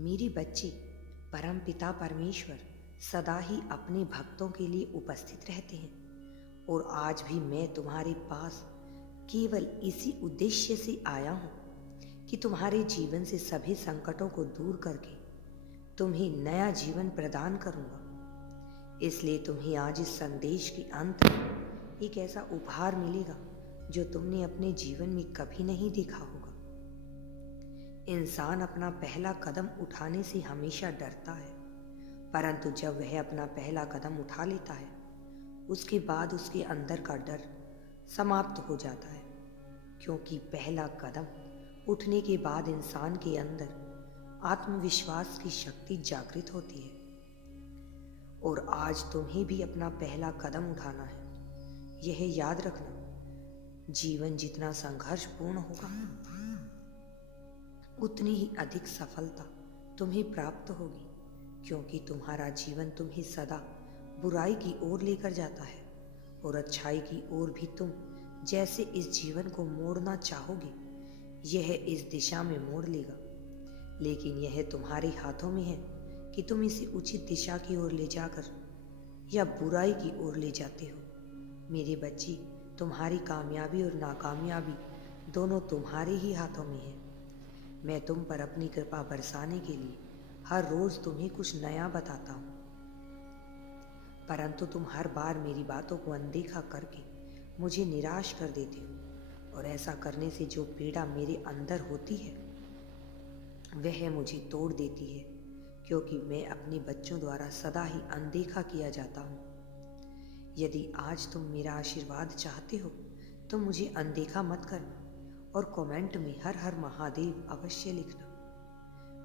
मेरी बच्ची, परमपिता परमेश्वर सदा ही अपने भक्तों के लिए उपस्थित रहते हैं और आज भी मैं तुम्हारे पास केवल इसी उद्देश्य से आया हूँ कि तुम्हारे जीवन से सभी संकटों को दूर करके तुम्हें नया जीवन प्रदान करूँगा। इसलिए तुम्हें आज इस संदेश के अंत में एक ऐसा उपहार मिलेगा जो तुमने अपने जीवन में कभी नहीं देखा होगा। इंसान अपना पहला कदम उठाने से हमेशा डरता है, परंतु जब वह अपना पहला कदम उठा लेता है उसके बाद उसके अंदर का डर समाप्त हो जाता है, क्योंकि पहला कदम उठने के बाद इंसान के अंदर आत्मविश्वास की शक्ति जागृत होती है। और आज तुम्हें भी अपना पहला कदम उठाना है। यह याद रखना, जीवन जितना संघर्षपूर्ण होगा उतनी ही अधिक सफलता तुम्हें प्राप्त होगी, क्योंकि तुम्हारा जीवन तुम्हें सदा बुराई की ओर लेकर जाता है और अच्छाई की ओर भी तुम जैसे इस जीवन को मोड़ना चाहोगे यह इस दिशा में मोड़ लेगा। लेकिन यह तुम्हारे हाथों में है कि तुम इसे उचित दिशा की ओर ले जाकर या बुराई की ओर ले जाते हो। मेरी बच्ची, तुम्हारी कामयाबी और नाकामयाबी दोनों तुम्हारे ही हाथों में है। मैं तुम पर अपनी कृपा बरसाने के लिए हर रोज तुम्हें कुछ नया बताता हूँ, परंतु तुम हर बार मेरी बातों को अनदेखा करके मुझे निराश कर देते हो और ऐसा करने से जो पीड़ा मेरे अंदर होती है वह मुझे तोड़ देती है, क्योंकि मैं अपने बच्चों द्वारा सदा ही अनदेखा किया जाता हूँ। यदि आज तुम मेरा आशीर्वाद चाहते हो तो मुझे अनदेखा मत करना और कमेंट में हर हर महादेव अवश्य लिखना।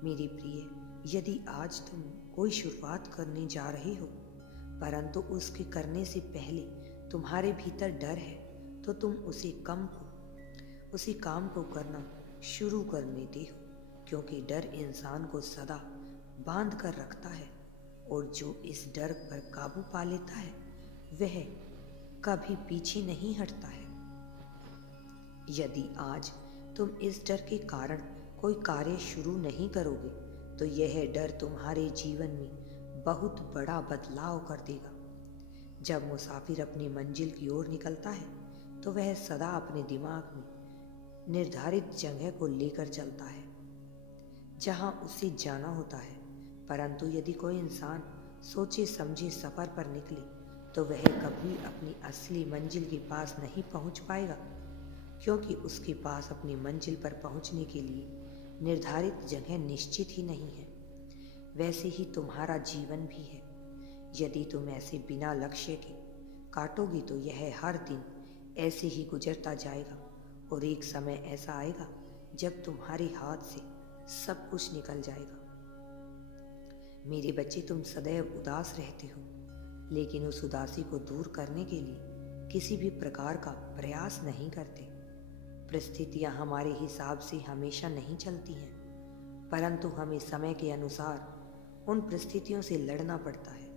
मेरी प्रिय, यदि आज तुम कोई शुरुआत करने जा रहे हो परंतु उसके करने से पहले तुम्हारे भीतर डर है तो तुम उसी काम को करना शुरू करने दे हो, क्योंकि डर इंसान को सदा बांध कर रखता है और जो इस डर पर काबू पा लेता है वह कभी पीछे नहीं हटता है। यदि आज तुम इस डर के कारण कोई कार्य शुरू नहीं करोगे तो यह डर तुम्हारे जीवन में बहुत बड़ा बदलाव कर देगा। जब मुसाफिर अपनी मंजिल की ओर निकलता है तो वह सदा अपने दिमाग में निर्धारित जगह को लेकर चलता है जहां उसे जाना होता है, परंतु यदि कोई इंसान सोचे समझे सफर पर निकले तो वह कभी अपनी असली मंजिल के पास नहीं पहुंच पाएगा, क्योंकि उसके पास अपनी मंजिल पर पहुंचने के लिए निर्धारित जगह निश्चित ही नहीं है। वैसे ही तुम्हारा जीवन भी है। यदि तुम ऐसे बिना लक्ष्य के काटोगे तो यह हर दिन ऐसे ही गुजरता जाएगा और एक समय ऐसा आएगा जब तुम्हारे हाथ से सब कुछ निकल जाएगा। मेरे बच्चे, तुम सदैव उदास रहते हो, लेकिन उस उदासी को दूर करने के लिए किसी भी प्रकार का प्रयास नहीं करते। परिस्थितियां हमारे हिसाब से हमेशा नहीं चलती हैं, परंतु हमें समय के अनुसार उन परिस्थितियों से लड़ना पड़ता है।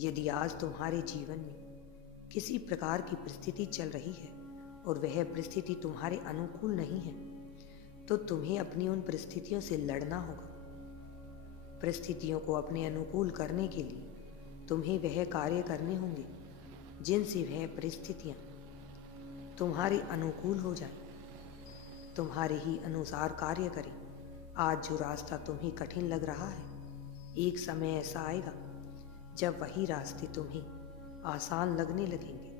यदि आज तुम्हारे जीवन में किसी प्रकार की परिस्थिति चल रही है और वह परिस्थिति तुम्हारे अनुकूल नहीं है तो तुम्हें अपनी उन परिस्थितियों से लड़ना होगा। परिस्थितियों को अपने अनुकूल करने के लिए तुम्हें वह कार्य करने होंगे जिनसे वह परिस्थितियां तुम्हारे अनुकूल हो जाएं, तुम्हारे ही अनुसार कार्य करें। आज जो रास्ता तुम्हें कठिन लग रहा है, एक समय ऐसा आएगा जब वही रास्ते तुम्हें आसान लगने लगेंगे,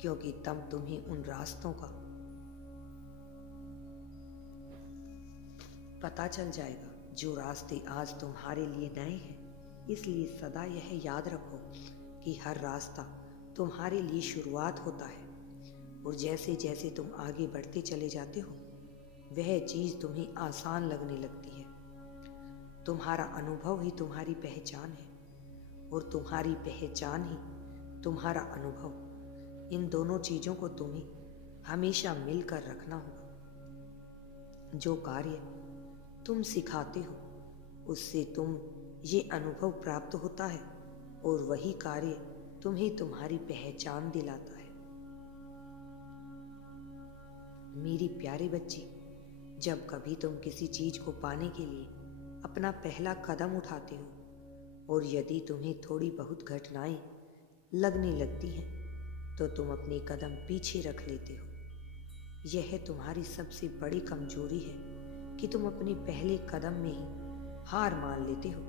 क्योंकि तब तुम्हें उन रास्तों का पता चल जाएगा जो रास्ते आज तुम्हारे लिए नए हैं। इसलिए सदा यह याद रखो कि हर रास्ता तुम्हारे लिए शुरुआत होता है और जैसे जैसे तुम आगे बढ़ते चले जाते हो वह चीज़ तुम्हें आसान लगने लगती है। तुम्हारा अनुभव ही तुम्हारी पहचान है और तुम्हारी पहचान ही तुम्हारा अनुभव। इन दोनों चीज़ों को तुम्हें हमेशा मिलकर रखना होगा। जो कार्य तुम सिखाते हो उससे तुम ये अनुभव प्राप्त होता है और वही कार्य तुम्हें तुम्हारी पहचान दिलाता है। मेरी प्यारी बच्ची, जब कभी तुम किसी चीज को पाने के लिए अपना पहला कदम उठाते हो और यदि तुम्हें थोड़ी बहुत घटनाएं लगने लगती हैं तो तुम अपने कदम पीछे रख लेते हो। यह तुम्हारी सबसे बड़ी कमजोरी है कि तुम अपने पहले कदम में ही हार मान लेते हो।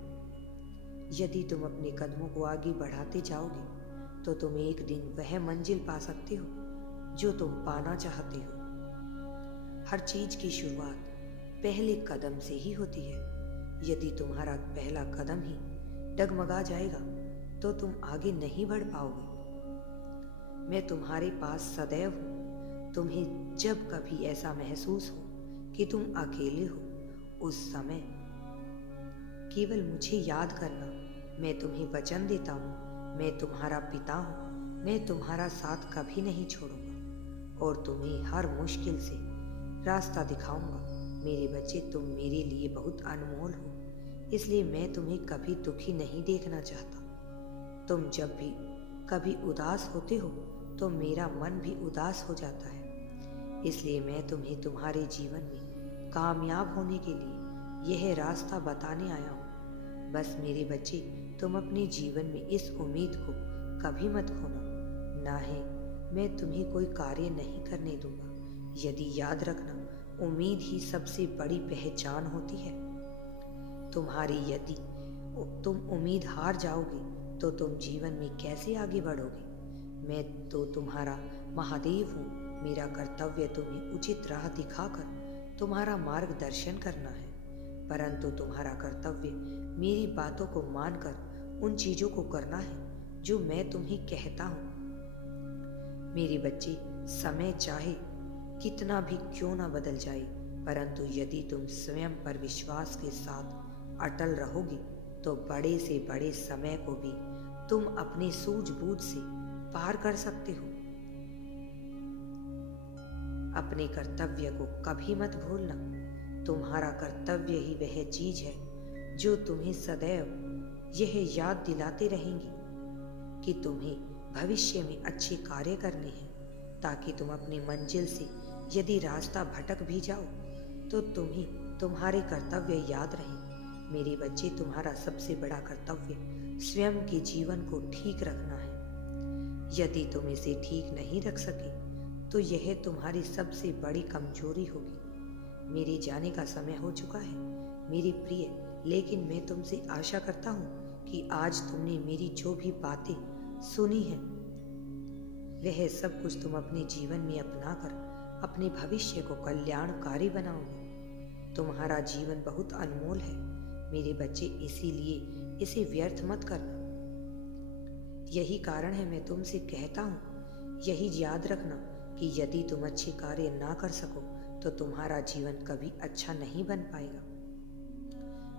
यदि तुम अपने कदमों को आगे बढ़ाते जाओगे तो तुम एक दिन वह मंजिल पा सकते हो जो तुम पाना चाहते हो। हर चीज की शुरुआत पहले कदम से ही होती है। यदि तुम्हारा पहला कदम ही डगमगा जाएगा तो तुम आगे नहीं बढ़ पाओगे। मैं तुम्हारे पास सदैव हूं। तुम्हें जब कभी ऐसा महसूस हो कि तुम अकेले हो, उस समय केवल मुझे याद करना। मैं तुम्हें वचन देता हूँ, मैं तुम्हारा पिता हूँ। मैं तुम्हारा साथ कभी नहीं छोड़ूंगा और तुम्हें हर मुश्किल से रास्ता दिखाऊंगा। मेरे बच्चे, तुम मेरे लिए बहुत अनमोल हो, इसलिए मैं तुम्हें कभी दुखी नहीं देखना चाहता। तुम जब भी कभी उदास होते हो तो मेरा मन भी उदास हो जाता है। इसलिए मैं तुम्हें तुम्हारे जीवन में कामयाब होने के लिए यह रास्ता बताने आया हूँ। बस मेरे बच्चे, तुम अपने जीवन में इस उम्मीद को कभी मत खोना। ना है मैं तुम्हें कोई कार्य नहीं करने दूंगा। यदि याद रखना, उम्मीद ही सबसे बड़ी पहचान होती है तुम्हारी। यदि तुम उम्मीद हार जाओगे तो तुम जीवन में कैसे आगे बढ़ोगे। मैं तो तुम्हारा महादेव हूँ। मेरा कर्तव्य तुम्हें उचित राह दिखाकर तुम्हारा मार्गदर्शन करना है, परंतु तुम्हारा कर्तव्य मेरी बातों को मानकर उन चीजों को करना है जो मैं तुम्हें कहता हूँ। मेरे बच्चे, समय चाहे कितना भी क्यों ना बदल जाए, परंतु यदि तुम स्वयं पर विश्वास के साथ अटल रहोगे तो बड़े से बड़े समय को भी तुम अपने सूझबूझ से पार कर सकते हो। अपने कर्तव्य को कभी मत भूलना। तुम्हारा कर्तव्य ही वह चीज है जो तुम्हें सदैव यह याद दिलाते रहेंगी कि तुम्हें भविष्य में अच्छे कार्य करने हैं, ताकि तुम अपनी मंजिल से यदि रास्ता भटक भी जाओ तो तुम्हें तुम्हारे कर्तव्य याद रहें। मेरे बच्चे, तुम्हारा सबसे बड़ा कर्तव्य स्वयं के जीवन को ठीक रखना है। यदि तुम इसे ठीक नहीं रख सके तो यह तुम्हारी सबसे बड़ी कमजोरी होगी। मेरे जाने का समय हो चुका है मेरी प्रिय, लेकिन मैं तुमसे आशा करता हूँ कि आज तुमने मेरी जो भी बातें सुनी हैं वह सब कुछ तुम अपने जीवन में अपनाकर अपने भविष्य को कल्याणकारी बनाओगे। तुम्हारा जीवन बहुत अनमोल है मेरे बच्चे, इसीलिए इसे व्यर्थ मत करना। यही कारण है मैं तुमसे कहता हूँ, यही याद रखना कि यदि तुम अच्छे कार्य ना कर सको तो तुम्हारा जीवन कभी अच्छा नहीं बन पाएगा।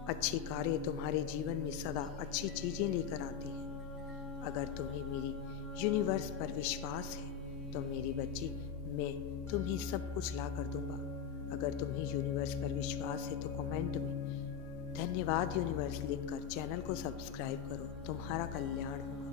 अच्छे कार्य तुम्हारे जीवन में सदा अच्छी चीजें लेकर आते हैं। अगर तुम्हें मेरी यूनिवर्स पर विश्वास है तो मेरे बच्चे, मैं तुम्हें सब कुछ ला कर दूंगा। अगर तुम्हें यूनिवर्स पर विश्वास है तो कमेंट में धन्यवाद यूनिवर्स लिखकर चैनल को सब्सक्राइब करो। तुम्हारा कल्याण होगा।